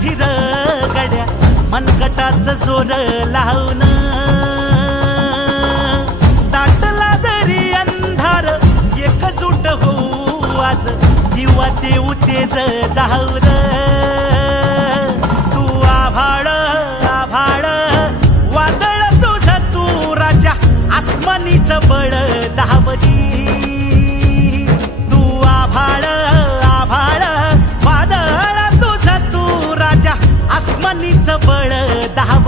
ढिर गड्या मनगटाच जोर लावून दाटला जरी अंधार एकजूट होऊ आज. दिवा देऊ तेज धावर तू आभाळ आभाळ वादळ तुझ तू राजा आसमानीच बळ दहावरी. जवानीचं बळ दहा